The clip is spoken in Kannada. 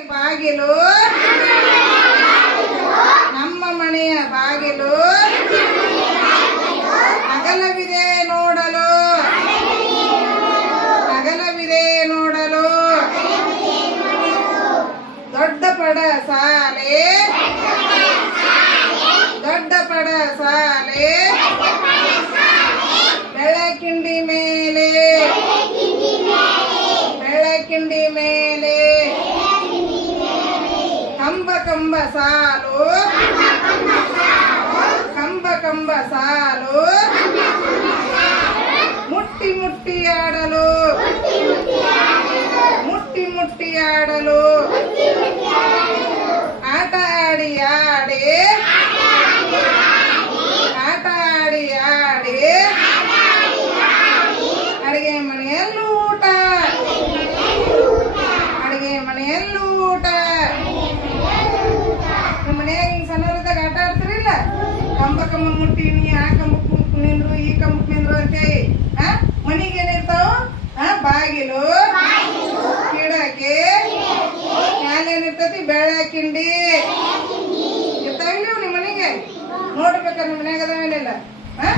ಬಾಗಿಲು. ನಮ್ಮ ಮನೆಯ ಬಾಗಿಲು. ಅಗಲವಿದೆ ನೋಡಲು. ಅಗಲವಿದೆ ನೋಡಲು. ದೊಡ್ಡ ಪಡ ಸಾಲೆ. ದೊಡ್ಡ ಪಡ ಸಾಲೆ. ಬೆಳಕಿಂಡಿ ಮೇಲೆ. ಬೆಳಕಿಂಡಿ ಮೇಲೆ. కంబ కంబ సాలు కంబ కంబ సాలు ముట్టి ముట్టి ఆడలు ముట్టి ముట్టి ఆడలు ఆట ఆడి ఆడే. ఆట ఆడి ఆడే. అడిగే మన ఎల్లూట అడిగే మన ఎల్లూట ಕಂಬ ಕಂಬ ಮುಟ್ಟಿನಿ ಆ ಕಂಬಕ್ ನಿಂದ್ರು ಈ ಕಂಬಕ್ ನಿಂದ್ರು ಅಂತೇಳಿ ಆ? ಮನಿಗೆ ಏನಿರ್ತಾವ? ಆ? ಬಾಗಿಲು. ಕಿಡಕಿ ಮ್ಯಾಲೇನಿರ್ತತಿ ಬೆಳಕಿಂಡಿ ಇರ್ತಾವಿಲ್ಲ ನಿಮ್ಮ ಮನೆಗೆ. ನೋಡ್ಬೇಕ ನಿಮ್ಮ ಮನ್ಯಾಗ ಅದಾವೇನಿಲ್ಲ. ಆ?